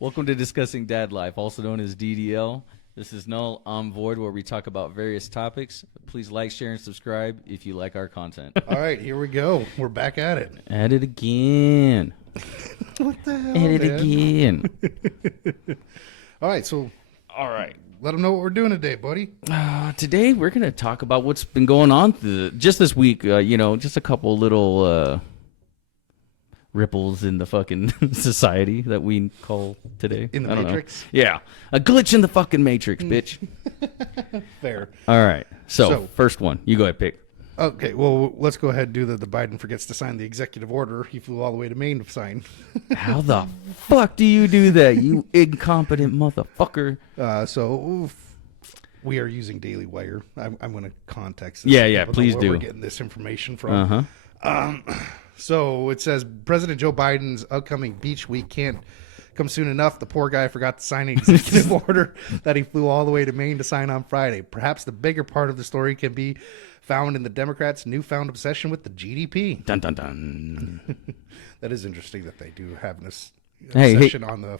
Welcome to Discussing Dad Life, also known as DDL. This is Null on Void, where we talk about various topics. Please like, share, and subscribe if you like our content. All right, here we go. We're back at it. At it again. What the hell, At it man? again. All right, so All right. let them know what we're doing today, buddy. Today we're going to talk about what's been going on just this week. Just a couple little ripples in the fucking society that we call today. In the I don't know. Matrix? Yeah. A glitch in the fucking Matrix, bitch. Fair. All right. So, So- first one. You go ahead, pick. Okay, well, let's go ahead and do the Biden forgets to sign the executive order. He flew all the way to Maine to sign. How the fuck do you do that, you incompetent motherfucker? So we are using Daily Wire. I'm going to context this. Yeah, so yeah, people know please where do. We're getting this information from. Uh-huh. So it says President Joe Biden's upcoming beach week can't come soon enough. The poor guy forgot to sign an executive order that he flew all the way to Maine to sign on Friday. Perhaps the bigger part of the story can be found in the Democrats' newfound obsession with the GDP. Dun, dun, dun. That is interesting that they do have this Hey, obsession on the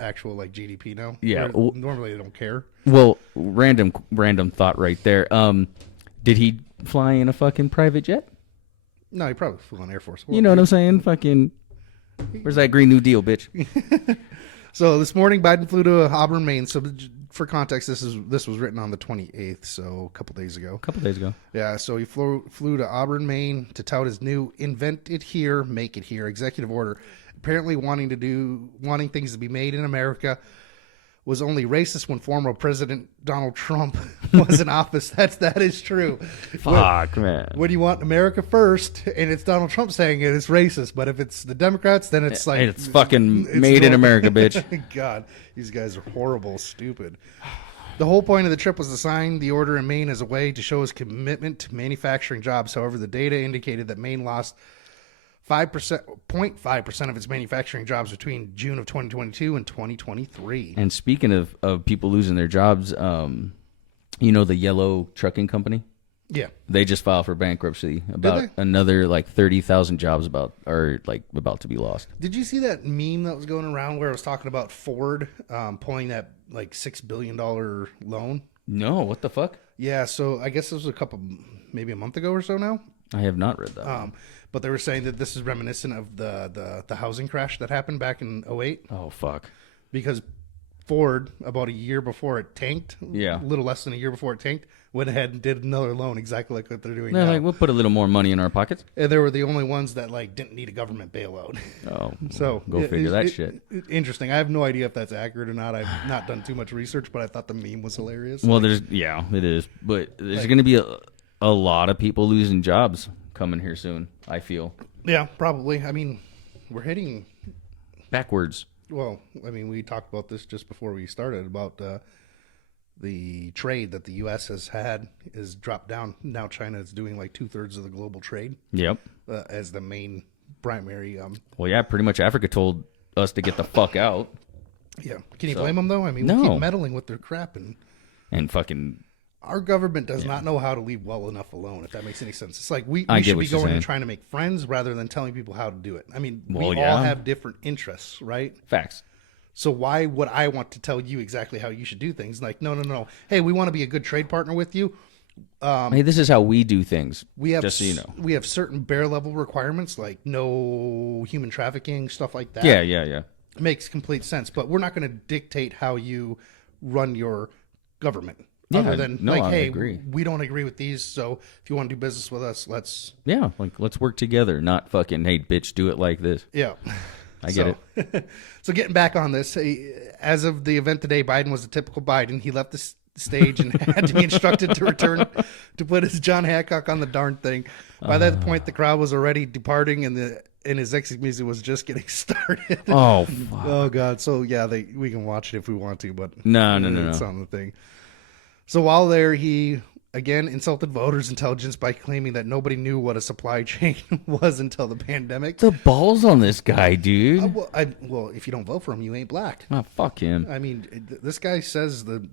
actual like GDP now. Yeah. Where normally they don't care. Well, random thought right there. Did he fly in a fucking private jet? No, he probably flew on Air Force. You know what I'm saying? Fucking, where's that Green New Deal, bitch? So this morning, Biden flew to Auburn, Maine. So for context, this was written on the 28th, so a couple days ago. A couple days ago. Yeah, so he flew to Auburn, Maine to tout his new "Invent It Here, Make It Here" executive order. Apparently, wanting things to be made in America was only racist when former President Donald Trump was in office. That is true. Fuck, man. When you want America first, and it's Donald Trump saying it, it's racist. But if it's the Democrats, then it's like It's fucking it's made in normal. America, bitch. God, these guys are horrible, stupid. The whole point of the trip was to sign the order in Maine as a way to show his commitment to manufacturing jobs. However, the data indicated that Maine lost 0.5% of its manufacturing jobs between June of 2022 and 2023. And speaking of people losing their jobs, the Yellow Trucking Company? Yeah. They just filed for bankruptcy. About they? another like 30,000 jobs about to be lost. Did you see that meme that was going around where it was talking about Ford pulling that like $6 billion loan? No, what the fuck? Yeah, so I guess this was maybe a month ago or so now. I have not read that. But they were saying that this is reminiscent of the housing crash that happened back in '08 Oh fuck. because Ford, about a year before it tanked, Yeah. a little less than a year before it tanked, went ahead and did another loan exactly like what they're doing They're now. like, we'll put a little more money in our pockets. And they were the only ones that like didn't need a government bailout. Oh, So go figure that shit. Interesting. I have no idea if that's accurate or not. I've not done too much research, but I thought the meme was hilarious. Well, it is, but there's going to be a lot of people losing jobs coming here soon. I feel Yeah, probably. I mean, we're heading. backwards. Well, I mean, we talked about this just before we started about the trade that the U.S. has had is dropped down. Now China is doing like 2/3 of the global trade Yep. as the main primary. Well, yeah, pretty much Africa told us to get the fuck out Yeah. Can you blame them though? I mean, we No. keep meddling with their crap, and and fucking. our government does not know how to leave well enough alone. If that makes any sense, it's like we I get should what be you're going saying. and trying to make friends rather than telling people how to do it. I mean, Well, we yeah. all have different interests, right? Facts. So why would I want to tell you exactly how you should do things? Like, no. Hey, we want to be a good trade partner with you. Hey, this is how we do things. We have just so you know. we have certain bare level requirements like no human trafficking, stuff like that. Yeah. It makes complete sense. But we're not going to dictate how you run your government. Yeah, Other than no, like, I hey, agree. we don't agree with these. So if you want to do business with us, let's. Yeah, like let's work together, not fucking. Hey, bitch, do it like this. Yeah. I get it. So getting back on this, as of the event today, Biden was a typical Biden. He left the stage and had to be instructed to return to put his John Hancock on the darn thing. By that point, the crowd was already departing, and his exit music was just getting started. Oh, fuck. Oh God! So yeah, we can watch it if we want to, but No. it's on the thing. So while there, he again insulted voters' intelligence by claiming that nobody knew what a supply chain was until the pandemic. The balls on this guy, dude. Well, if you don't vote for him, you ain't black. Oh, fuck him. I mean, this guy says the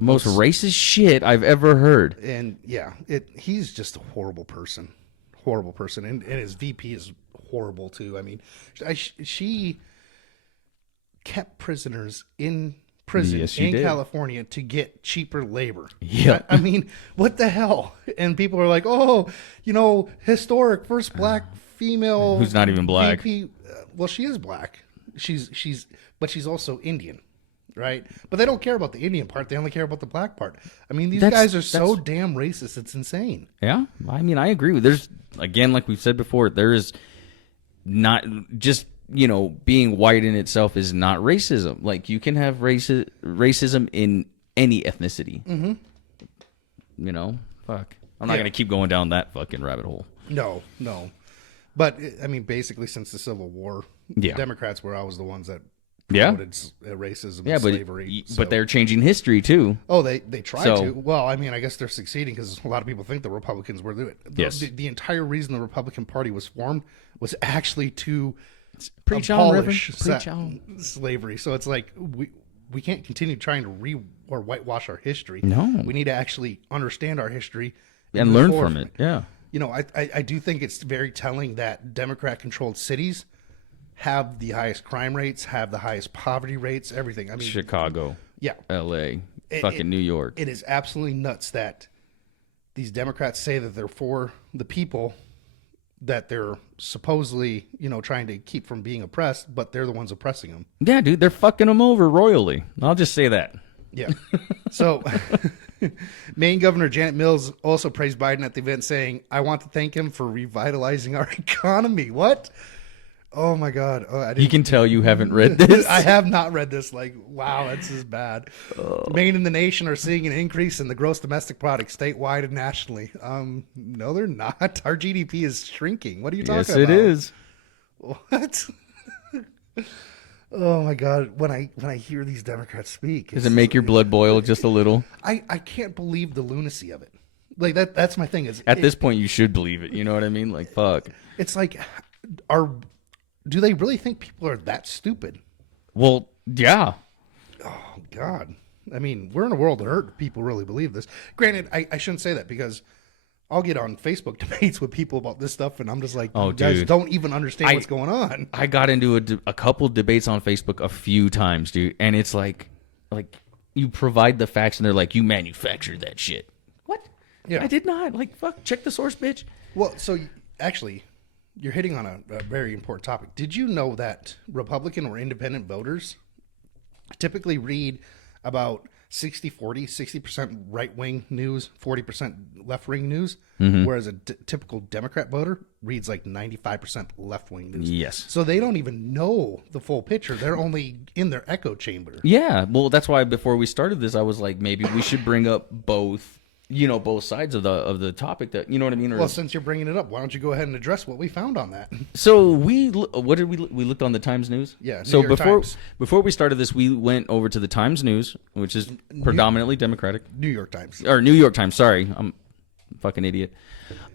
Most racist shit I've ever heard. and yeah, he's just a horrible person, and his VP is horrible too. I mean, she kept prisoners in prison Yes, she in did. California to get cheaper labor. Yeah. I mean, what the hell? And people are like, oh, historic first black female Who's not even black. VP. Well, she is black. But she's also Indian, right? But they don't care about the Indian part. They only care about the black part. I mean, these guys are so damn racist. It's insane. Yeah, I mean, I agree. There's, again, like we've said before, there is not just, being white in itself is not racism. Like, you can have racism in any ethnicity. Mm-hmm. Fuck. I'm not going to keep going down that fucking rabbit hole. No. But, I mean, basically, since the Civil War, Yeah. Democrats were always the ones that Yeah. promoted racism Yeah, and but slavery. but they're changing history too. Oh, they try So- to. Well, I mean, I guess they're succeeding because a lot of people think the Republicans were doing it. Yes. The entire reason the Republican Party was formed was actually to Preach on, abolish Reverend. Preach on. slavery. So it's like we can't continue trying to or whitewash our history. No. We need to actually understand our history And move learn forward. from it. Yeah. I do think it's very telling that Democrat-controlled cities have the highest crime rates, have the highest poverty rates, everything. I mean, Chicago, yeah, L.A., fucking New York. it is absolutely nuts that these Democrats say that they're for the people that they're supposedly, trying to keep from being oppressed, but they're the ones oppressing them. Yeah, dude, they're fucking them over royally. I'll just say that. Yeah. So, Maine Governor Janet Mills also praised Biden at the event, saying, "I want to thank him for revitalizing our economy." What? Oh my God! Oh, I You didn't. can tell you haven't read this. I have not read this. Like, wow, that's just bad. Maine and the nation are seeing an increase in the gross domestic product statewide and nationally. No, they're not. Our GDP is shrinking. What are you talking Yes, about? it is. What? Oh my God! When I hear these Democrats speak, Does it make your blood boil just a little? I can't believe the lunacy of it. Like that's my thing. At this point, you should believe it. You know what I mean? Like, fuck. It's like, do they really think people are that stupid? Well, yeah. Oh God! I mean, we're in a world of hurt. People really believe this. Granted, I shouldn't say that because I'll get on Facebook debates with people about this stuff, and I'm just like, Oh, you guys dude. don't even understand what's going on. I got into a couple debates on Facebook a few times, dude, and it's like you provide the facts, and they're like, you manufactured that shit. What? Yeah. I did not. Like, fuck. Check the source, bitch. Well, so actually, you're hitting on a very important topic. Did you know that Republican or independent voters typically read about 60-40, 60% right-wing news, 40% left-wing news, whereas a typical Democrat voter reads like 95% left-wing news. Yes. So they don't even know the full picture. They're only in their echo chamber. Yeah. Well, that's why before we started this, I was like, maybe we should bring up both sides of the topic. That, you know what I mean? Or, Well, since you're bringing it up, why don't you go ahead and address what we found on that? so what did we looked on the Times News? Yeah, New So York Times. before we started this, we went over to the Times News, which is predominantly Democratic. New York Times. Or New York Times. Sorry, I'm a fucking idiot.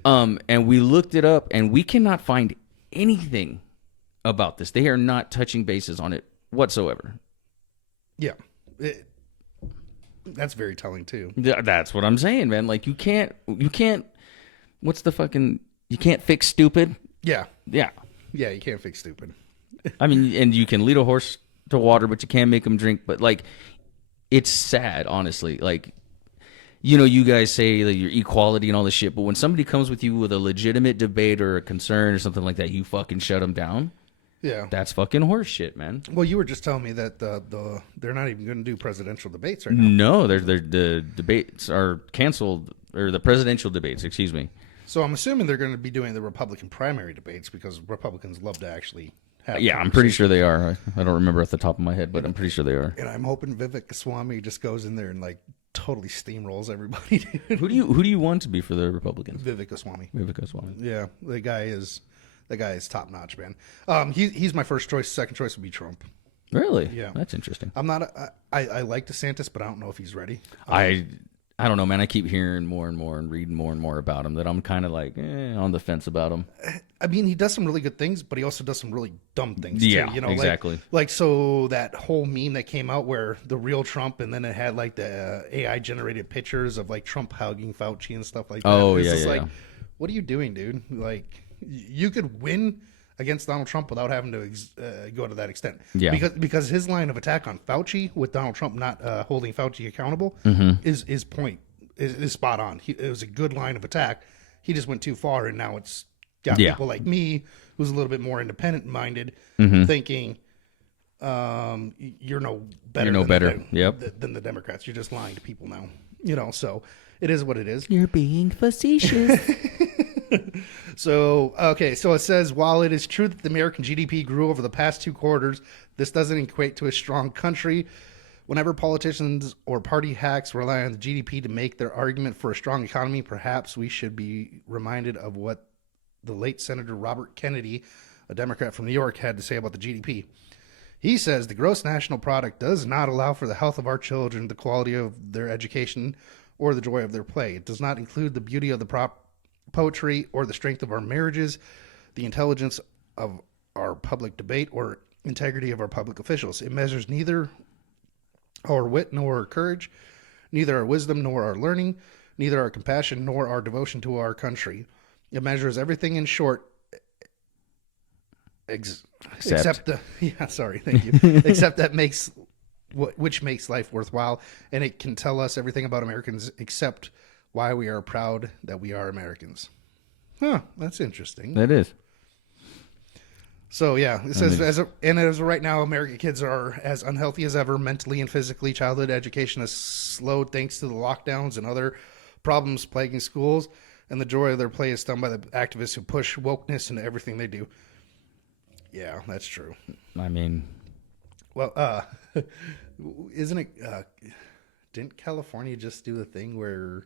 And we looked it up, and we cannot find anything about this. They are not touching bases on it whatsoever. Yeah. That's very telling, too. That's what I'm saying, man. Like, you can't. What's the fucking? You can't fix stupid. Yeah. Yeah. Yeah, you can't fix stupid. I mean, and you can lead a horse to water, but you can't make him drink. But like, it's sad, honestly. Like, you guys say that your equality and all this shit, but when somebody comes with you with a legitimate debate or a concern or something like that, you fucking shut them down. Yeah. That's fucking horse shit, man. Well, you were just telling me that they're not even going to do presidential debates right now. No, the debates are canceled, or the presidential debates, excuse me. So I'm assuming they're going to be doing the Republican primary debates because Republicans love to actually have. Yeah, I'm pretty sure they are. I don't remember off the top of my head, but I'm pretty sure they are. And I'm hoping Vivek Goswami just goes in there and like totally steamrolls everybody. Who do you want to be for the Republicans? Vivek Goswami. Vivek Goswami. Yeah, the guy is top notch, man. He's my first choice. Second choice would be Trump. Really? Yeah. That's interesting. I'm not. I like DeSantis, but I don't know if he's ready. I don't know, man. I keep hearing more and more and reading more and more about him that I'm kind of like on the fence about him. I mean, he does some really good things, but he also does some really dumb things Yeah, too. exactly. Like so that whole meme that came out where the real Trump, and then it had like the AI generated pictures of like Trump hugging Fauci and stuff like that. Oh, It's yeah, just yeah, like, yeah. what are you doing, dude? Like, you could win against Donald Trump without having to go to that extent. Yeah. Because his line of attack on Fauci, with Donald Trump not holding Fauci accountable, is spot on. It was a good line of attack. He just went too far, and now it's got people like me, who's a little bit more independent minded, thinking you're no better. Than the Democrats. You're just lying to people now. So it is what it is. You're being facetious. So it says, while it is true that the American GDP grew over the past 2 quarters, this doesn't equate to a strong country. Whenever politicians or party hacks rely on the GDP to make their argument for a strong economy, perhaps we should be reminded of what the late Senator Robert Kennedy, a Democrat from New York, had to say about the GDP. He says the gross national product does not allow for the health of our children, the quality of their education, or the joy of their play. It does not include the beauty of the poetry or the strength of our marriages, the intelligence of our public debate, or integrity of our public officials. It measures neither our wit nor our courage, neither our wisdom nor our learning, neither our compassion nor our devotion to our country. It measures everything, in short, except that makes which makes life worthwhile, and it can tell us everything about Americans except why we are proud that we are Americans. That's interesting. That is. So yeah, it says as of right now, American kids are as unhealthy as ever, mentally and physically. Childhood education has slowed thanks to the lockdowns and other problems plaguing schools, and the joy of their play is done by the activists who push wokeness into everything they do. Yeah, that's true. I mean, well, isn't it? Didn't California just do the thing where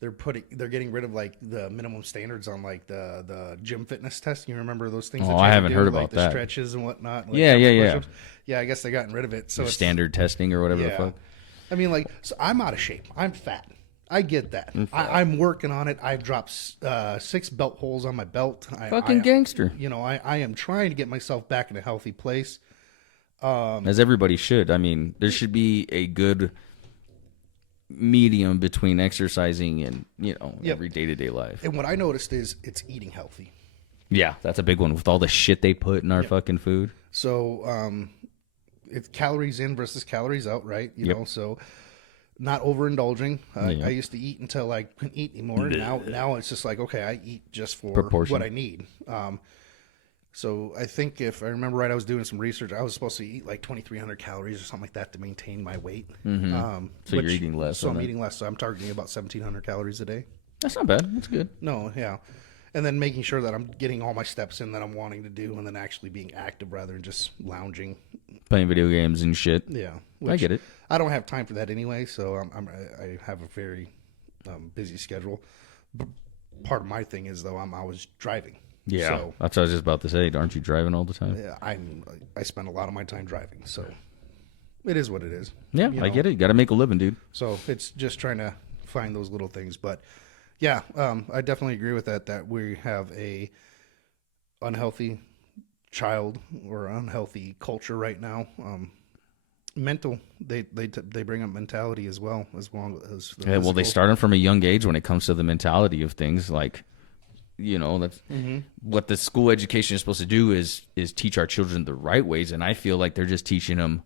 they're getting rid of like the minimum standards on like the gym fitness test? You remember those things? I haven't heard about like that. The stretches and whatnot. Like yeah. Yeah, I guess they gotten rid of it. So it's standard testing or whatever the fuck. I mean, like, so I'm out of shape. I'm fat. I get that. I'm working on it. I've dropped 6 belt holes on my belt. Fucking gangster. I am trying to get myself back in a healthy place. As everybody should. I mean, there should be a good medium between exercising and, every day-to-day life. And what I noticed is it's eating healthy. Yeah, that's a big one with all the shit they put in our fucking food. So it's calories in versus calories out, right? You know, so not overindulging. I used to eat until I couldn't eat anymore. Now it's just like, okay, I eat just for what I need. So I think if I remember right, I was doing some research. I was supposed to eat like 2,300 calories or something like that to maintain my weight. So you're eating less. So I'm eating less. So I'm targeting about 1,700 calories a day. That's not bad. That's good. No, yeah. And then making sure that I'm getting all my steps in that I'm wanting to do, and then actually being active rather than just lounging, playing video games and shit. Yeah, I get it. I don't have time for that anyway, so I have a very busy schedule. But part of my thing is though I'm always driving. Yeah, so, that's what I was just about to say. Aren't you driving all the time? Yeah, I spend a lot of my time driving, so it is what it is. Yeah, I get it. You got to make a living, dude. So it's just trying to find those little things, but. Yeah, I definitely agree with that. That we have a unhealthy child or unhealthy culture right now. Mental, they bring up mentality as well as well, they start them from a young age when it comes to the mentality of things. Like, that's what the school education is supposed to do is teach our children the right ways, and I feel like they're just teaching them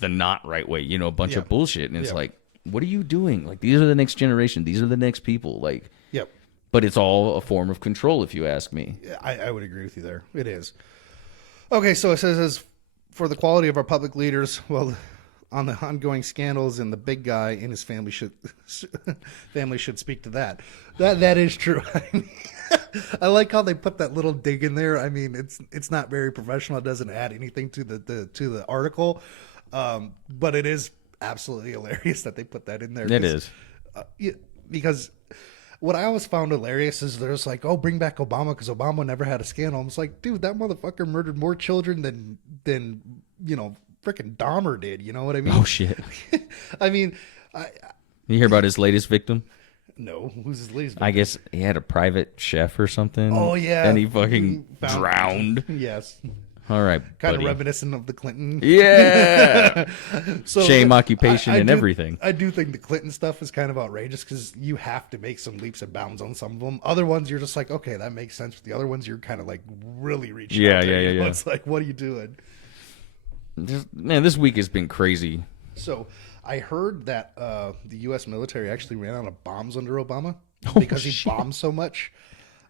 the not right way. A bunch of bullshit, and it's like. What are you doing? Like, these are the next generation. These are the next people. Like, yep. But it's all a form of control, if you ask me. I would agree with you there. It is. Okay, so it says, as for the quality of our public leaders, well, on the ongoing scandals, and the big guy and his family should speak to that. That is true. I like how they put that little dig in there. I mean, it's not very professional. It doesn't add anything to the article, but it is. Absolutely hilarious that they put that in there. It is. Because what I always found hilarious is there's like, oh, bring back Obama because Obama never had a scandal. I was like, dude, that motherfucker murdered more children than freaking Dahmer did. You know what I mean? Oh, shit. I mean, you hear about his latest victim? No. Who's his latest victim? I guess he had a private chef or something. Oh, yeah. And he fucking drowned. Yes. All right, Kind of buddy. reminiscent of the Clinton. Yeah. So Shame, occupation, and everything. I do think the Clinton stuff is kind of outrageous because you have to make some leaps and bounds on some of them. Other ones, you're just like, okay, that makes sense. But the other ones, you're kind of like really reaching out there. You know, it's like, what are you doing? Man, this week has been crazy. So I heard that the U.S. military actually ran out of bombs under Obama Oh, because he bombed so much.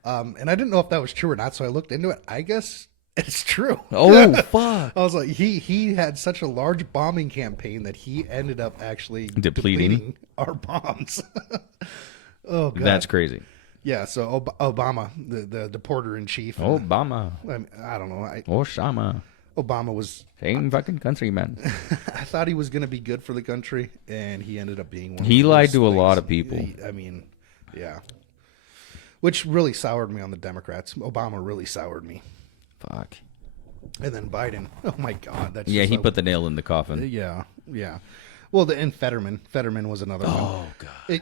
And I didn't know if that was true or not, so I looked into it. I guess it's true. Oh, fuck. I was like, he had such a large bombing campaign that he ended up actually Depleting our bombs. Oh, God. That's crazy. Yeah, so Obama, the deporter in chief. Obama. I don't know. Osama. Obama was. Same fucking country, man. I thought he was going to be good for the country, and he ended up being one. He of lied those to a things. lot of people. I mean, yeah. Which really soured me on the Democrats. Obama really soured me. Fuck. And then Biden. Oh my God. That's Yeah, just he put the nail in the coffin. Yeah, yeah. Well, and Fetterman. Fetterman was another one. Oh, God.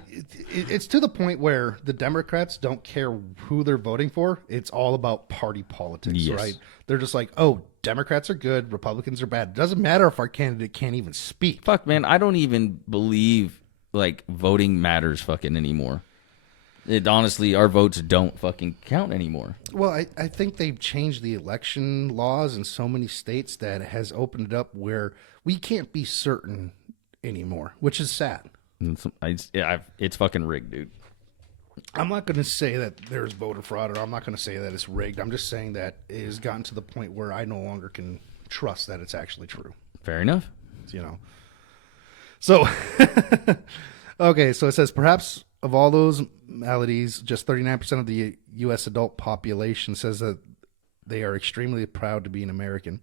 It's to the point where the Democrats don't care who they're voting for. It's all about party politics, Yes. right? They're just like, oh, Democrats are good, Republicans are bad. It doesn't matter if our candidate can't even speak. Fuck, man. I don't even believe, like, voting matters fucking anymore. It honestly, our votes don't fucking count anymore. Well, I think they've changed the election laws in so many states that it has opened it up where we can't be certain anymore, which is sad. It's fucking rigged, dude. I'm not going to say that there's voter fraud, or I'm not going to say that it's rigged. I'm just saying that it has gotten to the point where I no longer can trust that it's actually true. Fair enough. You know. So, okay, so it says perhaps of all those maladies, just 39% of the U.S. adult population says that they are extremely proud to be an American.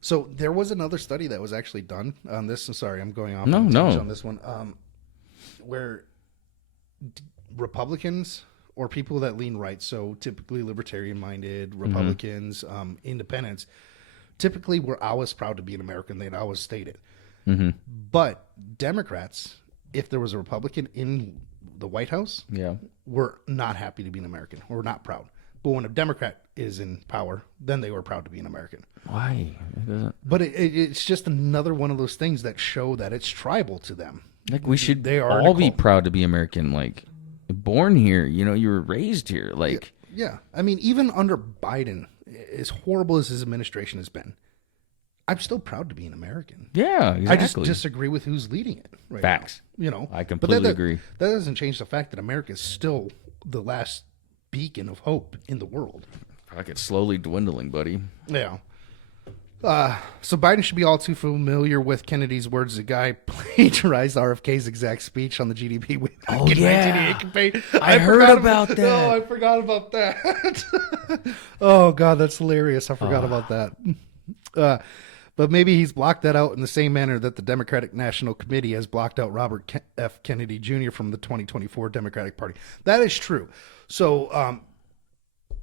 So there was another study that was actually done on this. I'm sorry, I'm going off on this one. Where Republicans or people that lean right, so typically libertarian-minded Republicans, independents, typically were always proud to be an American. They'd always stated. Mm-hmm. But Democrats, if there was a Republican in the White House, Yeah. were not happy to be an American or not proud. But when a Democrat is in power, then they were proud to be an American. Why? It doesn't... But it's just another one of those things that show that it's tribal to them. Like, we should They are all be proud to be American. Like, born here, you know, you were raised here. Like, Yeah. I mean, even under Biden, as horrible as his administration has been, I'm still proud to be an American. yeah, exactly. I just disagree with who's leading it right Facts. now. You know, I completely agree. That doesn't change the fact that America is still the last beacon of hope in the world. Fuck, it's slowly dwindling, buddy. Yeah. So Biden should be all too familiar with Kennedy's words. The guy plagiarized RFK's exact speech on the GDP in 1988 campaign. I heard about that. No, I forgot about that. Oh God, that's hilarious. I forgot about that. But maybe he's blocked that out in the same manner that the Democratic National Committee has blocked out Robert F. Kennedy Jr. from the 2024 Democratic Party. That is true. So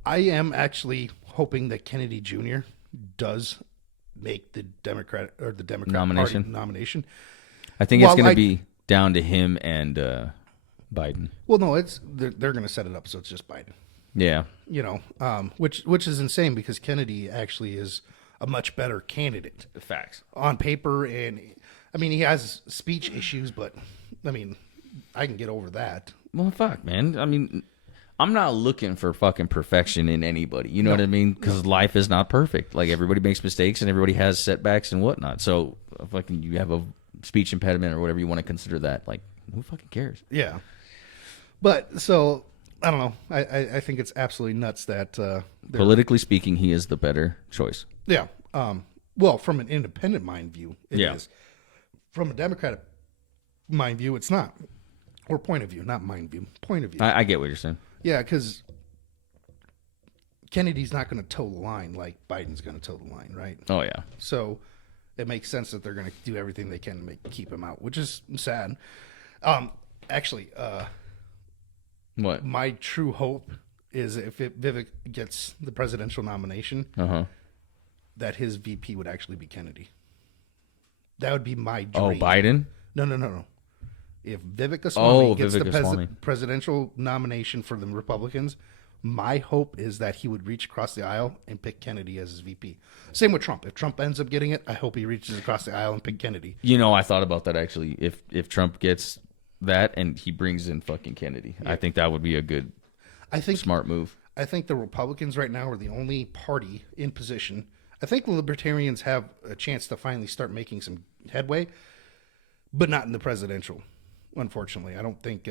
I am actually hoping that Kennedy Jr. does make the Democrat Nomination. Party nomination. I think it's going to be down to him and Biden. Well, no, they're going to set it up so it's just Biden. Yeah. You know, which is insane because Kennedy actually is a much better candidate. The facts. On paper, and I mean, he has speech issues, but I mean, I can get over that. Well, fuck, man. I mean, I'm not looking for fucking perfection in anybody. You know what I mean? Because life is not perfect. Like, everybody makes mistakes and everybody has setbacks and whatnot. So, fucking, you have a speech impediment or whatever you want to consider that. Like, who fucking cares? Yeah. But so I don't know. I think it's absolutely nuts that politically speaking, he is the better choice. Yeah. Well, from an independent mind view, it is. From a Democratic mind view, it's not. Or point of view, not mind view. Point of view. I get what you're saying. Yeah, because Kennedy's not going to toe the line like Biden's going to toe the line, right? Oh, yeah. So it makes sense that they're going to do everything they can to keep him out, which is sad. Actually, What? my true hope is if Vivek gets the presidential nomination, that his VP would actually be Kennedy. That would be my dream. Oh, Biden? No. If Vivek Goswami gets Vivek the Goswami. presidential nomination for the Republicans, My hope is that he would reach across the aisle and pick Kennedy as his VP. Same with Trump. If Trump ends up getting it, I hope he reaches across the aisle and pick Kennedy. I thought about that actually. If Trump gets that and he brings in fucking Kennedy, I think that would be a good, smart move. I think the Republicans right now are the only party in position. I think the Libertarians have a chance to finally start making some headway, but not in the presidential. Unfortunately, I don't think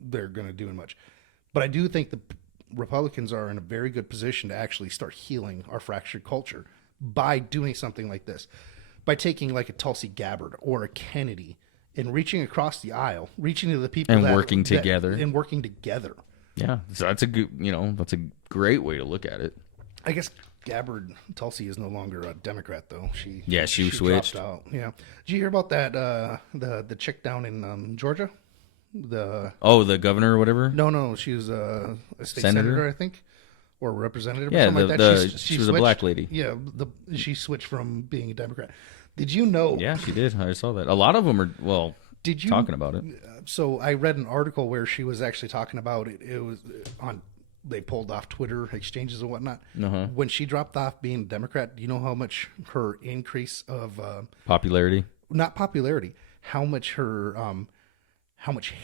they're going to do much. But I do think the Republicans are in a very good position to actually start healing our fractured culture by doing something like this, by taking like a Tulsi Gabbard or a Kennedy and reaching across the aisle, reaching to the people and working together. Yeah, so that's a good, that's a great way to look at it. I guess Gabbard Tulsi is no longer a Democrat though. She switched dropped out. Yeah. Did you hear about that? The chick down in Georgia. The governor or whatever. No, she was a state senator, I think, or representative. Yeah, or something like that. She was a black lady. Yeah, she switched from being a Democrat. Did you know? Yeah, she did. I saw that. A lot of them are talking about it. So I read an article where she was actually talking about it. It was on. They pulled off Twitter exchanges and whatnot. Uh-huh. When she dropped off being a Democrat, do you know how much her increase of popularity? Not popularity. How much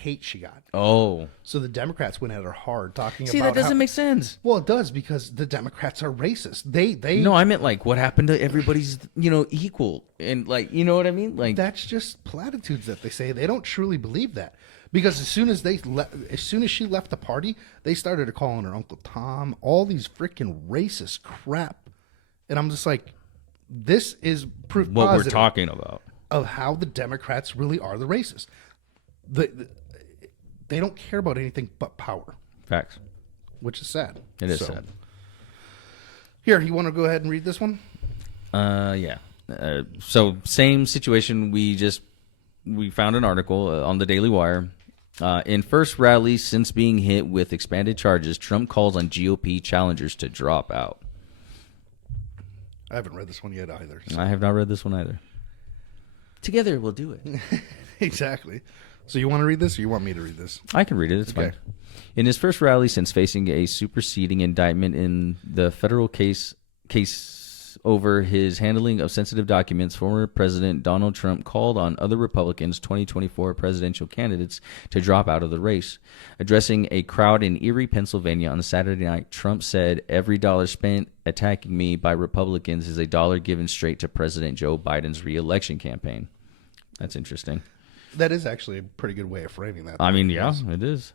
hate she got. Oh. So the Democrats went at her hard talking about. See, that doesn't make sense. Well, it does because the Democrats are racist. They No, I meant like what happened to everybody's, equal and like, you know what I mean? Like that's just platitudes that they say. They don't truly believe that. Because as soon as she left the party, they started calling her Uncle Tom, all these freaking racist crap. And I'm just like, this is proof what positive we're talking about of how the Democrats really are the racists. They don't care about anything but power. Facts. Which is sad. It is sad. Here, you want to go ahead and read this one? Yeah. So same situation. We found an article on the Daily Wire. In first rally since being hit with expanded charges, Trump calls on GOP challengers to drop out. I haven't read this one yet either. So. I have not read this one either. Together, we'll do it. Exactly. So you want to read this or you want me to read this? I can read it. It's fine. In his first rally since facing a superseding indictment in the federal case over his handling of sensitive documents, former President Donald Trump called on other Republicans, 2024 presidential candidates, to drop out of the race. Addressing a crowd in Erie, Pennsylvania on Saturday night, Trump said, "Every dollar spent attacking me by Republicans is a dollar given straight to President Joe Biden's re-election campaign." That's interesting. That is actually a pretty good way of framing that. I mean, yeah, it is.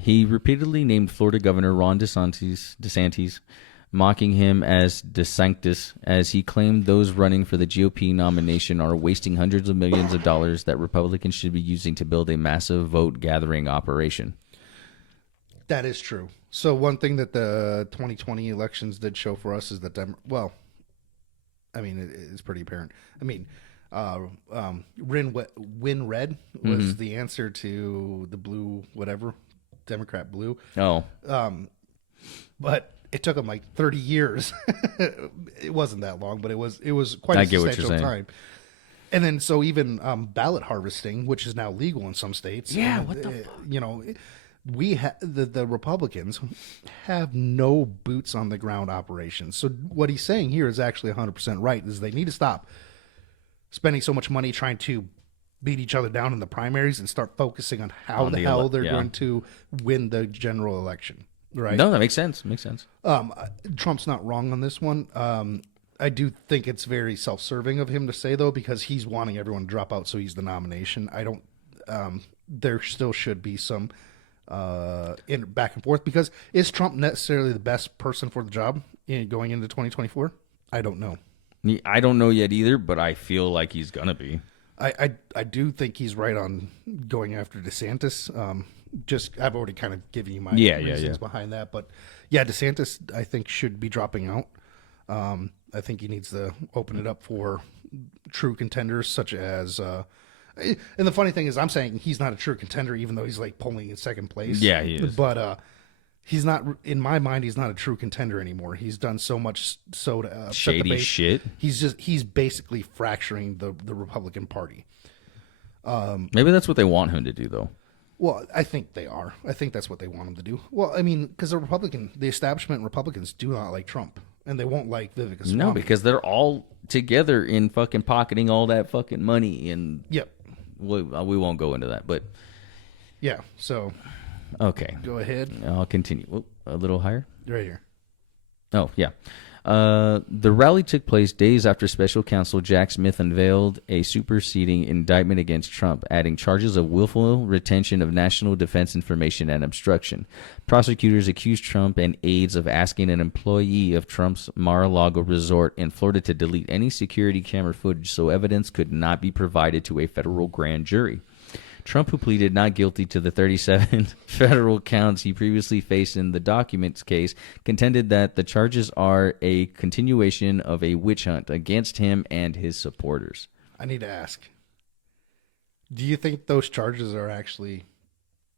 He repeatedly named Florida Governor Ron DeSantis, mocking him as DeSanctus, as he claimed those running for the GOP nomination are wasting hundreds of millions of dollars that Republicans should be using to build a massive vote-gathering operation. That is true. So one thing that the 2020 elections did show for us is that, it's pretty apparent. I mean, win red was the answer to the blue, whatever, Democrat blue. Oh. But it took them like 30 years. It wasn't that long, but it was quite a substantial time. And then so even ballot harvesting, which is now legal in some states. Yeah, what the fuck? We the Republicans have no boots on the ground operations. So what he's saying here is actually 100% right. Is they need to stop spending so much money trying to beat each other down in the primaries and start focusing on how the hell they're going to win the general election. Right? No, that makes sense. Trump's not wrong on this one. I do think it's very self-serving of him to say though, because he's wanting everyone to drop out, so he's the nomination. I don't. There still should be some in back and forth, because is Trump necessarily the best person for the job going into 2024? I don't know. I don't know yet either, but I feel like he's gonna be. I do think he's right on going after DeSantis. I've already kind of given you my reasons behind that, but yeah, DeSantis I think should be dropping out. I think he needs to open it up for true contenders such as. And the funny thing is, I'm saying he's not a true contender, even though he's like polling in second place. Yeah, he is. But he's not, in my mind, he's not a true contender anymore. He's done so much so to upset shady the base. Shit. He's basically fracturing the Republican Party. Maybe that's what they want him to do, though. Well, I think they are. I think that's what they want him to do. Well, I mean, because the establishment Republicans do not like Trump, and they won't like Vivek Ramaswamy. No, because they're all together in fucking pocketing all that fucking money, and Yep. we won't go into that, but Yeah. So okay, go ahead. I'll continue. Whoop, a little higher. Right here. Oh, yeah. The rally took place days after special counsel Jack Smith unveiled a superseding indictment against Trump, adding charges of willful retention of national defense information and obstruction. Prosecutors accused Trump and aides of asking an employee of Trump's Mar-a-Lago resort in Florida to delete any security camera footage so evidence could not be provided to a federal grand jury. Trump, who pleaded not guilty to the 37 federal counts he previously faced in the documents case, contended that the charges are a continuation of a witch hunt against him and his supporters. I need to ask. Do you think those charges are actually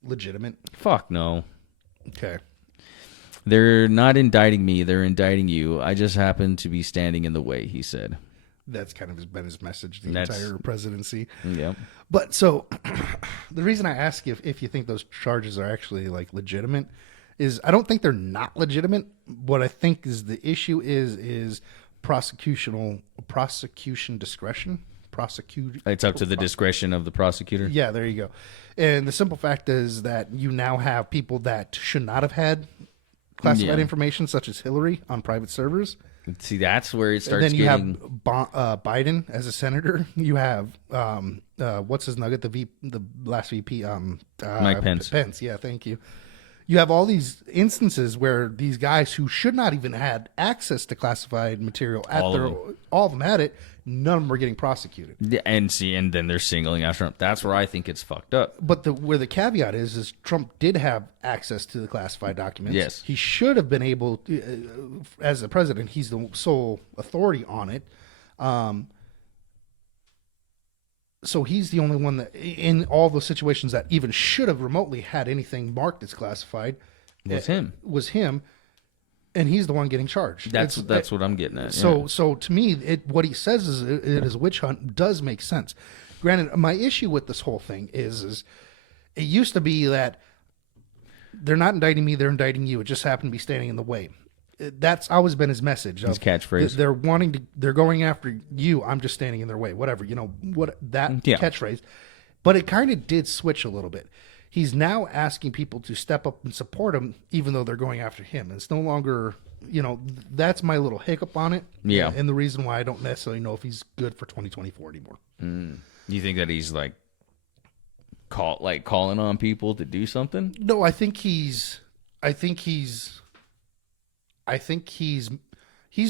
legitimate? Fuck no. Okay. They're not indicting me, they're indicting you. I just happen to be standing in the way, he said. That's kind of been his message the entire presidency. Yeah. But so the reason I ask if you think those charges are actually like legitimate is I don't think they're not legitimate. What I think is the issue is prosecution discretion. It's up to the discretion of the prosecutor. Yeah, there you go. And the simple fact is that you now have people that should not have had classified information, such as Hillary, on private servers. See, that's where it starts. And then you getting... have Biden as a senator. You have what's his nugget? The last VP, Mike Pence. Pence, yeah, thank you. You have all these instances where these guys who should not even had access to classified material all of them had it. None of them were getting prosecuted. Yeah, and then they're singling out Trump. That's where I think it's fucked up. But where the caveat is Trump did have access to the classified documents. Yes. He should have been able to, as the president, he's the sole authority on it. So he's the only one that, in all the situations that even should have remotely had anything marked as classified, was him. And he's the one getting charged. That's what I'm getting at. So to me, what he says is it is a witch hunt does make sense. Granted, my issue with this whole thing is it used to be that they're not indicting me, they're indicting you. It just happened to be standing in the way. That's always been his message. His catchphrase. They're going after you. I'm just standing in their way. Whatever, catchphrase. But it kind of did switch a little bit. He's now asking people to step up and support him, even though they're going after him. It's no longer, that's my little hiccup on it. Yeah. And the reason why I don't necessarily know if he's good for 2024 anymore. You think that he's calling on people to do something? No, I think he's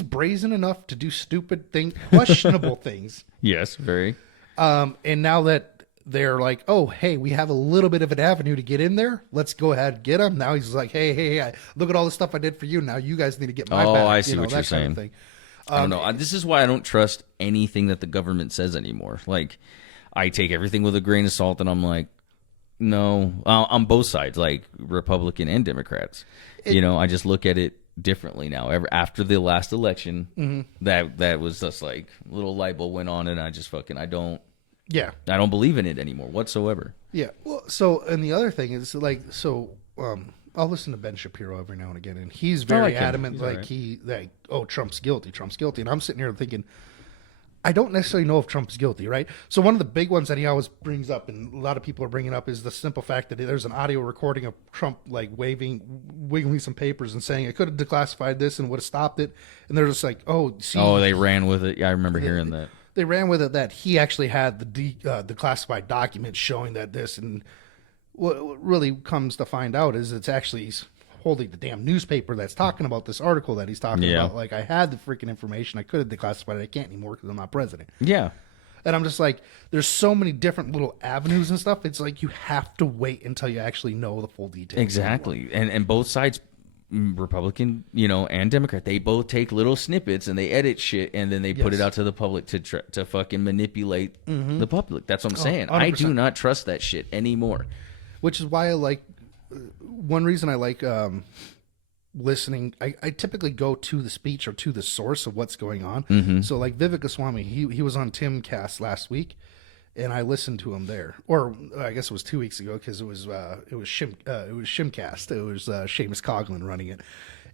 brazen enough to do stupid things, questionable things. Yes, very. And now that they're like, oh, hey, we have a little bit of an avenue to get in there. Let's go ahead and get him. Now he's like, hey, look at all the stuff I did for you. Now you guys need to get my back. I see what you're saying. Kind of I don't know. This is why I don't trust anything that the government says anymore. Like, I take everything with a grain of salt, and I'm like, no, on both sides, like Republican and Democrats. I just look at it differently now. After the last election, that was just like a little light bulb went on, and I just I don't believe in it anymore whatsoever. Yeah. Well, and the other thing is I'll listen to Ben Shapiro every now and again, and he's very adamant, Trump's guilty, and I'm sitting here thinking, I don't necessarily know if Trump's guilty, right? So one of the big ones that he always brings up, and a lot of people are bringing up, is the simple fact that there's an audio recording of Trump wiggling some papers and saying, I could have declassified this and would have stopped it, and they're just like, they ran with it. Yeah, I remember hearing that. They ran with it that he actually had the classified documents showing that this, and what really comes to find out is it's actually he's holding the damn newspaper that's talking about this article that he's talking about. Like, I had the freaking information. I could have declassified it. I can't anymore because I'm not president. Yeah. And I'm just like, there's so many different little avenues and stuff. It's like you have to wait until you actually know the full details. Exactly. And both sides, Republican, and Democrat, they both take little snippets and they edit shit and then they put it out to the public to fucking manipulate the public. That's what I'm saying. 100%. I do not trust that shit anymore. Which is why I like, one reason I like listening, I typically go to the speech or to the source of what's going on. So like Vivek Ramaswamy, he was on Timcast last week, and I listened to him there, or I guess it was 2 weeks ago because it was Shimcast. It was Seamus Coughlin running it,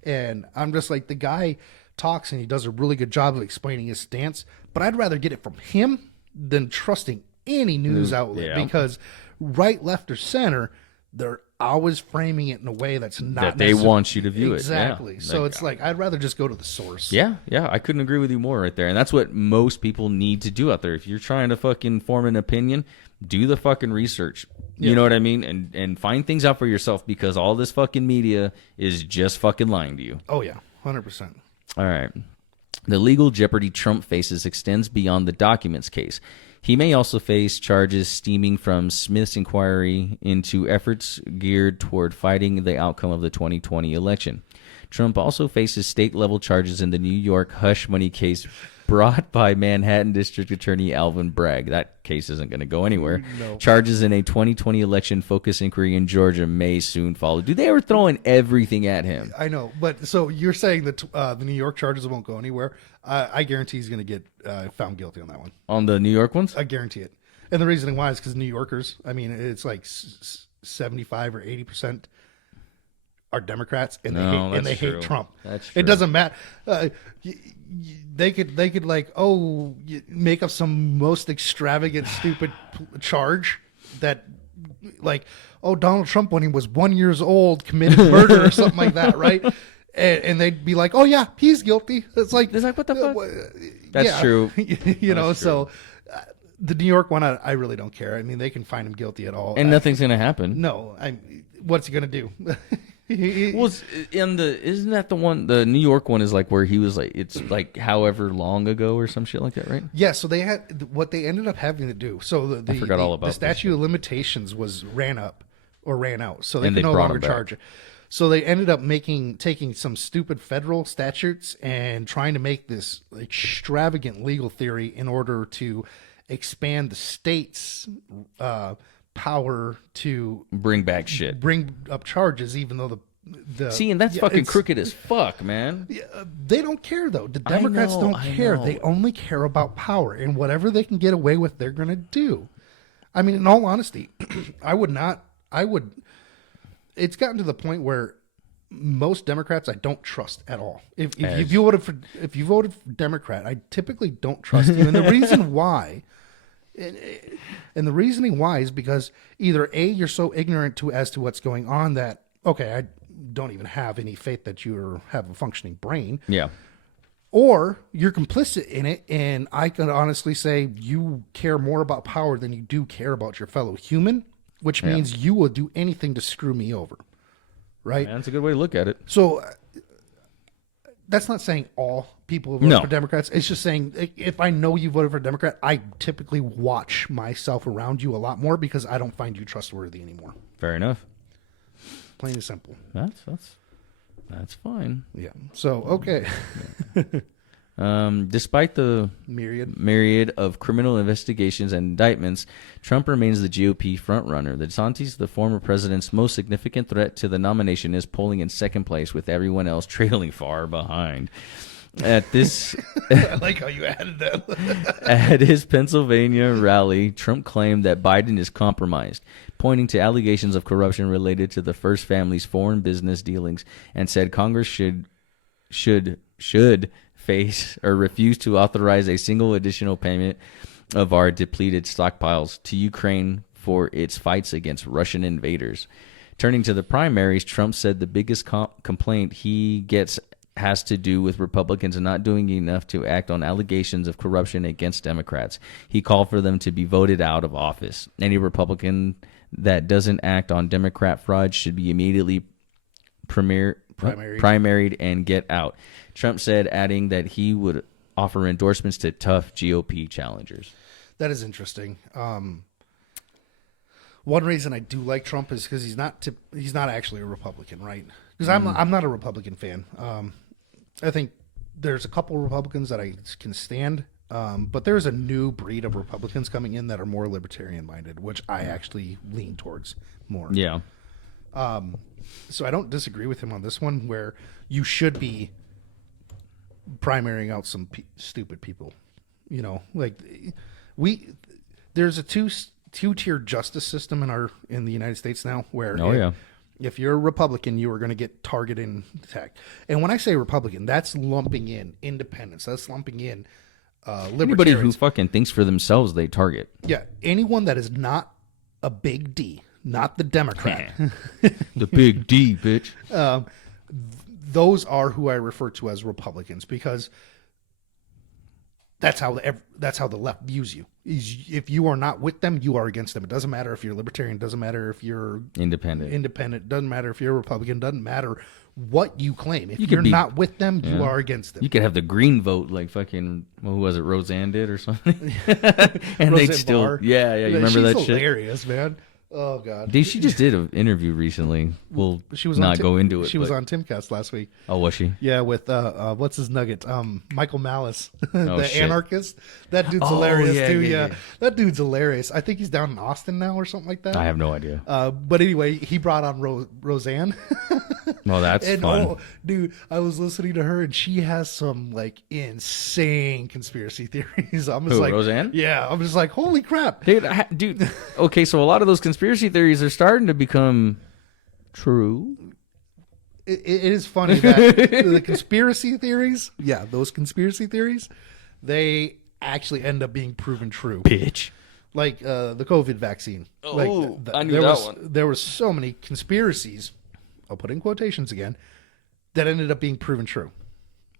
and I'm just like, the guy talks and he does a really good job of explaining his stance, but I'd rather get it from him than trusting any news outlet, because right, left, or center, they're always framing it in a way that's not that they want you to view exactly. it. Yeah. So it's like, I'd rather just go to the source. Yeah, I couldn't agree with you more right there. And that's what most people need to do out there. If you're trying to fucking form an opinion, do the fucking research. You know what I mean? And find things out for yourself, because all this fucking media is just fucking lying to you. Oh yeah, 100%. All right. The legal jeopardy Trump faces extends beyond the documents case. He may also face charges stemming from Smith's inquiry into efforts geared toward fighting the outcome of the 2020 election. Trump also faces state-level charges in the New York hush money case brought by Manhattan District Attorney Alvin Bragg. That case isn't going to go anywhere. No. Charges in a 2020 election focus inquiry in Georgia may soon follow. Dude, they were throwing everything at him. I know, but so you're saying that the New York charges won't go anywhere. I guarantee he's going to get found guilty on that one. On the New York ones? I guarantee it. And the reasoning why is because New Yorkers, I mean, it's like 75 or 80% are Democrats, and they hate Trump. That's true. It doesn't matter. They could like, make up some most extravagant, stupid charge that, like, Donald Trump when he was 1 year old committed murder or something like that, right? And they'd be like, oh yeah, he's guilty. It's like what the fuck? That's true. You know, That's true. so the New York one, I really don't care. I mean, they can find him guilty at all. And nothing's going to happen. No, what's he gonna do? Well, isn't that the one? The New York one is like where he was like, it's like however long ago or some shit like that, right? Yeah. So they had what they ended up having to do. So I forgot all about the this statute of limitations was ran out, so they And could they no brought longer him back. charge it. So they ended up taking some stupid federal statutes and trying to make this extravagant legal theory in order to expand the state's power to Bring back shit. bring up charges, even though the See, and that's fucking crooked as fuck, man. they don't care though. The I Democrats know, don't I care. know. They only care about power, and whatever they can get away with, they're going to do. I mean, in all honesty, I would. It's gotten to the point where most Democrats I don't trust at all. If you voted for Democrat, I typically don't trust you, and the reason why. And the reasoning why is because either A, you're so ignorant as to what's going on that, okay, I don't even have any faith that you have a functioning brain, Yeah. or you're complicit in it, and I can honestly say you care more about power than you do care about your fellow human, which means you will do anything to screw me over, right? That's a good way to look at it. So that's not saying all people vote for Democrats. It's just saying if I know you voted for a Democrat, I typically watch myself around you a lot more because I don't find you trustworthy anymore. Fair enough. Plain and simple. That's fine. Yeah. So, okay. Despite the Myriad of criminal investigations and indictments, Trump remains the GOP frontrunner. The DeSantis, the former president's most significant threat to the nomination, is polling in second place, with everyone else trailing far behind. At this, I like how you added that. at his Pennsylvania rally, Trump claimed that Biden is compromised, pointing to allegations of corruption related to the first family's foreign business dealings, and said Congress should face or refuse to authorize a single additional payment of our depleted stockpiles to Ukraine for its fights against Russian invaders. Turning to the primaries, Trump said the biggest complaint he gets has to do with Republicans not doing enough to act on allegations of corruption against Democrats. He called for them to be voted out of office. Any Republican that doesn't act on Democrat fraud should be immediately primaried and get out. Trump said, adding that he would offer endorsements to tough GOP challengers. That is interesting. One reason I do like Trump is because he's not actually a Republican, right? Because I'm not a Republican fan. I think there's a couple Republicans that I can stand, but there's a new breed of Republicans coming in that are more libertarian minded, which I actually lean towards more. Yeah. So I don't disagree with him on this one, where you should be primarying out some stupid people. You know, like there's a two-tier justice system in the United States now, where if you're a Republican, you are going to get targeted and attacked. And when I say Republican, that's lumping in independents. That's lumping in libertarians. Anybody who fucking thinks for themselves, they target. Yeah, anyone that is not a big D, not the Democrat. The big D, bitch. Those are who I refer to as Republicans, because that's how the left views you. If you are not with them, you are against them. It doesn't matter if you're libertarian. It doesn't matter if you're independent. It doesn't matter if you're a Republican. It doesn't matter what you claim. If you're not with them, you are against them. You could have the green vote, like fucking, who was it, Roseanne did or something? And they'd still, Barr. Yeah, you remember that shit? Hilarious, man. Oh God, dude, she just did an interview recently. She was not go into it. She was on Timcast last week. Oh, was she? Yeah, with what's his nugget? Michael Malice, the shit. anarchist. That dude's hilarious too. Yeah, that dude's hilarious. I think he's down in Austin now or something like that. I have no idea. But anyway, he brought on Roseanne. Oh, that's fun. Oh, dude, I was listening to her, and she has some like insane conspiracy theories. I'm just Roseanne? Yeah, I'm just like, holy crap, dude. Okay, so a lot of those conspiracy theories are starting to become true. It is funny that the conspiracy theories, those conspiracy theories, they actually end up being proven true. Bitch. Like the COVID vaccine. Oh, I knew that one. There were so many conspiracies, I'll put in quotations again, that ended up being proven true.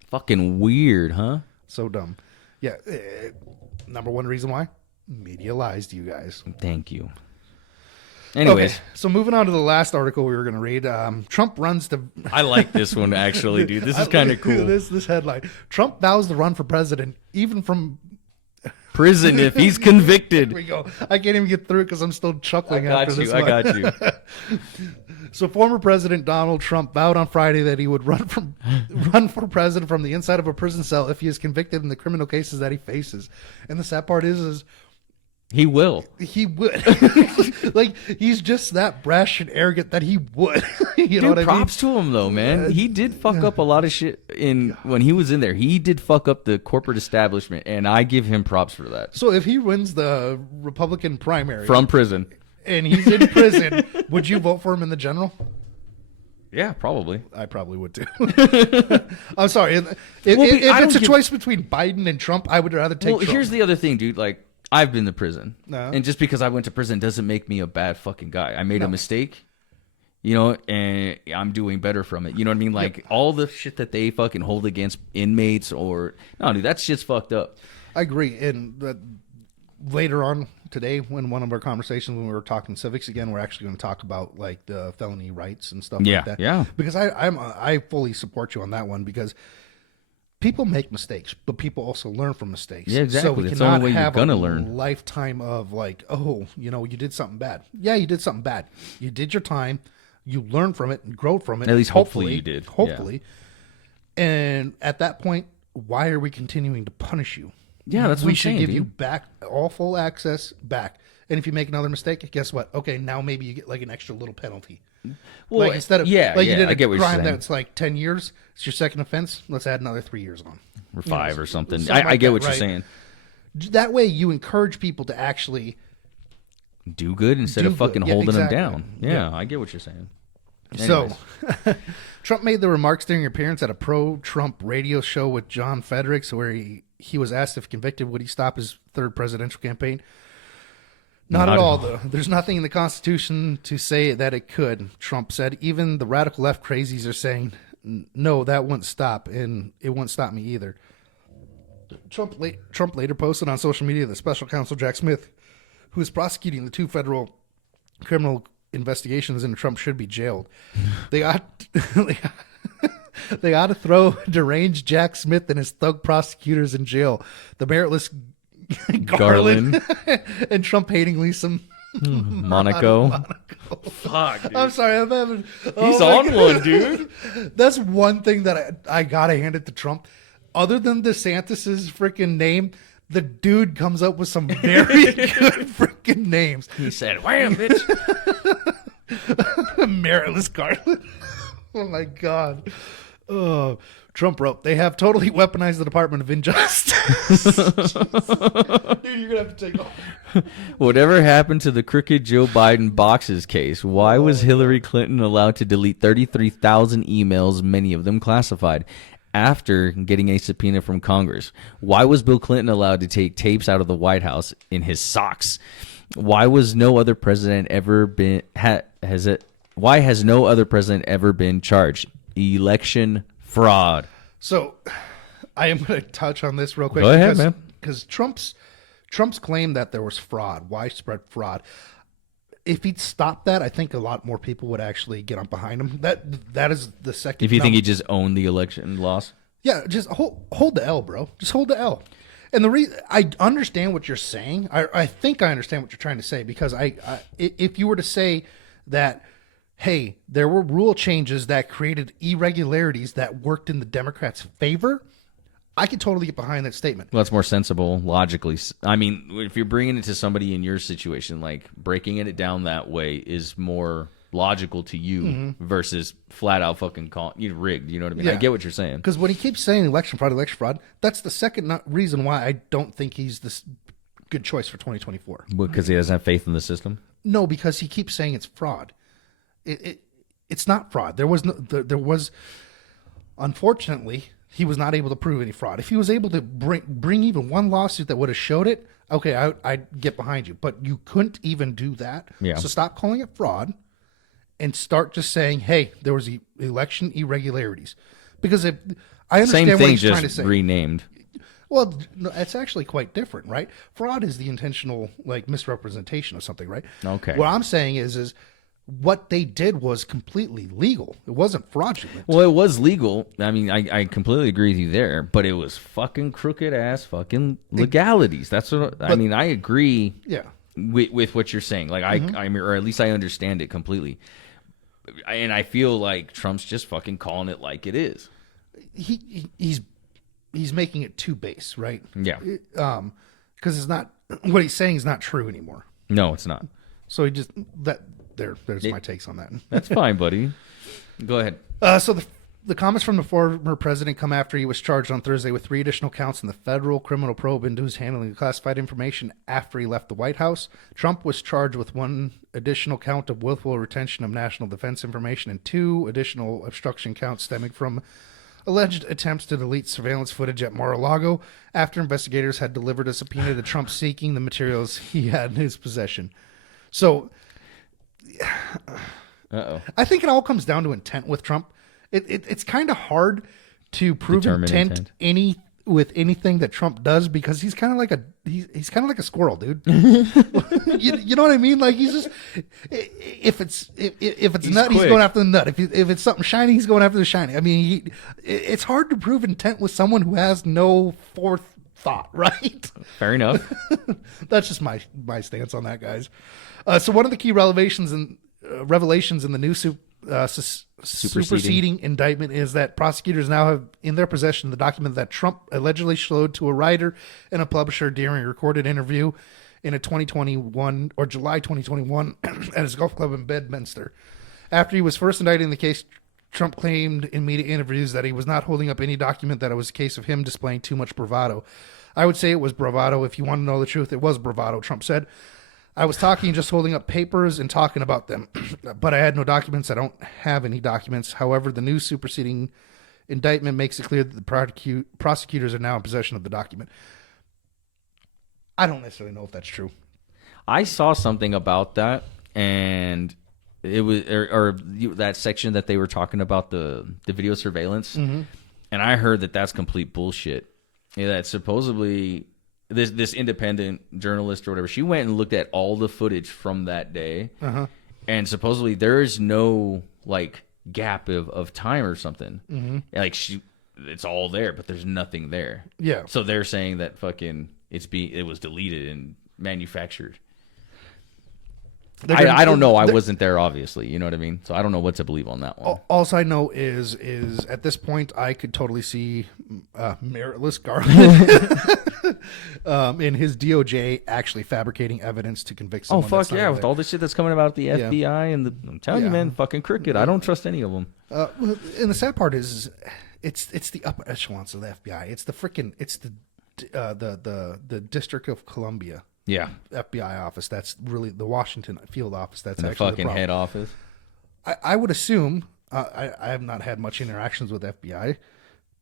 Fucking weird, huh? So dumb. Yeah. Number one reason why? Media lies to you guys. Thank you. Anyways. Okay, so moving on to the last article we were going to read. Trump runs to... I like this one, actually, dude. This is kind of cool. This headline. Trump vows to run for president, even from... prison if he's convicted. Here we go. I can't even get through it because I'm still chuckling after this one. I got you. So former President Donald Trump vowed on Friday that he would run for president from the inside of a prison cell if he is convicted in the criminal cases that he faces. And the sad part is he will. He would. Like, he's just that brash and arrogant that he would. You know what I mean? Props to him, though, man. He did fuck up a lot of shit when he was in there. He did fuck up the corporate establishment, and I give him props for that. So if he wins the Republican primary... from prison. And he's in prison, would you vote for him in the general? Yeah, probably. I probably would too. I'm sorry. If it's a choice between Biden and Trump, I would rather take Trump. Here's the other thing, dude. Like, I've been to prison. And just because I went to prison doesn't make me a bad fucking guy. I made a mistake, and I'm doing better from it. You know what I mean? Like, all the shit that they fucking hold against inmates no, dude, that shit's fucked up. I agree. And later on today, when one of our conversations, when we were talking civics again, we're actually going to talk about like the felony rights and stuff like that. Yeah. Because I fully support you on that one, because people make mistakes, but people also learn from mistakes. Yeah, exactly. So we It's cannot the only way have you're gonna a learn. lifetime of like, oh, you did something bad. Yeah, you did something bad. You did your time. You learned from it and grow from it. At least hopefully you did. Hopefully. Yeah. And at that point, why are we continuing to punish you? Yeah, that's what we should give you back all full access back. And if you make another mistake, guess what? Okay, now maybe you get like an extra little penalty. Well, like instead of you did I get what a you're crime saying. that's like 10 years, it's your second offense. Let's add another 3 years on. Or 5 or something. Like I get what that, you're saying. That way, you encourage people to actually do good instead of fucking holding them down. Yeah, I get what you're saying. Anyways. So, Trump made the remarks during an appearance at a pro-Trump radio show with John Fredericks, where he was asked if convicted, would he stop his third presidential campaign? Not at all, though. There's nothing in the Constitution to say that it could, Trump said. Even the radical left crazies are saying, no, that wouldn't stop, and it won't stop me either. Trump later posted on social media that Special Counsel Jack Smith, who is prosecuting the 2 federal criminal investigations into Trump, should be jailed. They ought to throw deranged Jack Smith and his thug prosecutors in jail. The meritless Garland and Trump hating Lisa Monaco. Fuck, dude. I'm sorry, I'm having. He's on one, dude. That's one thing that I gotta hand it to Trump. Other than DeSantis's freaking name, the dude comes up with some very good freaking names. He said, "Wham, bitch." Meritless Garland. Oh my god. Trump wrote, they have totally weaponized the Department of Injustice. Dude, you're going to have to take off. Whatever happened to the crooked Joe Biden boxes case? Why was Hillary Clinton allowed to delete 33,000 emails, many of them classified, after getting a subpoena from Congress? Why was Bill Clinton allowed to take tapes out of the White House in his socks? Why was no other president ever been why has no other president ever been charged? Election fraud. So I am going to touch on this real quick. Go ahead, man. Because Trump's claim that there was fraud, widespread fraud. If he'd stopped that, I think a lot more people would actually get on behind him. That is the second. If you think he just owned the election loss? Yeah, just hold the L, bro. Just hold the L. And the reason I understand what you're saying, I think I understand what you're trying to say, because if you were to say that, hey, there were rule changes that created irregularities that worked in the Democrats' favor, I could totally get behind that statement. Well, that's more sensible, logically. I mean, if you're bringing it to somebody in your situation, like breaking it down that way is more logical to you versus flat out fucking calling you rigged. You know what I mean? Yeah. I get what you're saying. Because when he keeps saying election fraud, that's the second reason why I don't think he's this good choice for 2024. Because he doesn't have faith in the system? No, because he keeps saying it's fraud. It's not fraud. There was unfortunately, he was not able to prove any fraud. If he was able to bring even one lawsuit that would have showed it, okay, I'd get behind you. But you couldn't even do that. Yeah. So stop calling it fraud and start just saying, hey, there was election irregularities. Because if I understand Same what thing, he's trying to just say. renamed. Well, no, it's actually quite different, right? Fraud is the intentional misrepresentation of something, right? Okay. What I'm saying is what they did was completely legal. It wasn't fraudulent. Well, it was legal. I mean, I completely agree with you there, but it was fucking crooked ass fucking legalities. That's what I mean. I agree. Yeah. With what you're saying. Like or at least I understand it completely. And I feel like Trump's just fucking calling it like it is. He's making it too base, right? Yeah. Because it's not what he's saying is not true anymore. No, it's not. So he just there's my takes on that. That's fine, buddy. Go ahead. So the comments from the former president come after he was charged on Thursday with 3 additional counts in the federal criminal probe into his handling of classified information after he left the White House. Trump was charged with 1 additional count of willful retention of national defense information and 2 additional obstruction counts stemming from alleged attempts to delete surveillance footage at Mar-a-Lago after investigators had delivered a subpoena to Trump seeking the materials he had in his possession. So I think it all comes down to intent with Trump. It's kind of hard to prove Determine intent with anything that Trump does, because he's kind of like a squirrel, dude. you know what I mean? Like, he's just if it's nut, he's going after the nut. If it's something shiny, he's going after the shiny. I mean, it's hard to prove intent with someone who has no forethought, right? Fair enough. That's just my stance on that, guys. So one of the key revelations in the new superseding indictment is that prosecutors now have in their possession the document that Trump allegedly showed to a writer and a publisher during a recorded interview in a 2021 or July 2021 at his golf club in Bedminster. After he was first indicted in the case, Trump claimed in media interviews that he was not holding up any document, that it was a case of him displaying too much bravado. I would say it was bravado. If you want to know the truth, it was bravado, Trump said. I was talking, just holding up papers and talking about them, but I had no documents. I don't have any documents. However, the new superseding indictment makes it clear that the prosecutors are now in possession of the document. I don't necessarily know if that's true. I saw something about that, and it was that section that they were talking about the video surveillance, and I heard that that's complete bullshit. Yeah, that supposedly this independent journalist or whatever, she went and looked at all the footage from that day, and supposedly there is no like gap of time or something. Like it's all there, but there's nothing there. Yeah. So they're saying that fucking it was deleted and manufactured. I don't know. I wasn't there, obviously. You know what I mean? So I don't know what to believe on that one. All I know is at this point I could totally see meritless Garland in his DOJ actually fabricating evidence to convict Oh someone. fuck yeah! With all this shit that's coming about the FBI and I'm telling you, man, fucking crooked. I don't trust any of them. And the sad part is, it's the upper echelons of the FBI. It's the District of Columbia. Yeah, FBI office. That's really the Washington field office. That's and the actually fucking the head office. I would assume. I have not had much interactions with FBI,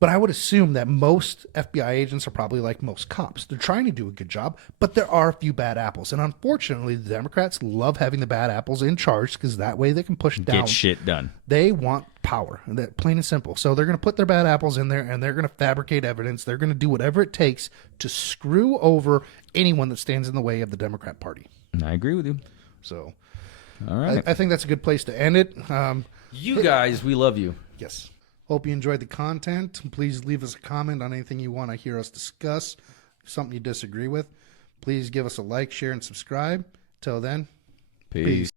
but I would assume that most FBI agents are probably like most cops. They're trying to do a good job, but there are a few bad apples, and unfortunately, the Democrats love having the bad apples in charge because that way they can push down. Get shit done. They want power, and that plain and simple. So they're going to put their bad apples in there, and they're going to fabricate evidence. They're going to do whatever it takes to screw over anyone that stands in the way of the Democrat Party. I agree with you. So, all right, I think that's a good place to end it. You guys, we love you. Yes. Hope you enjoyed the content. Please leave us a comment on anything you want to hear us discuss. Something you disagree with, please give us a like, share, and subscribe. Till then, Peace.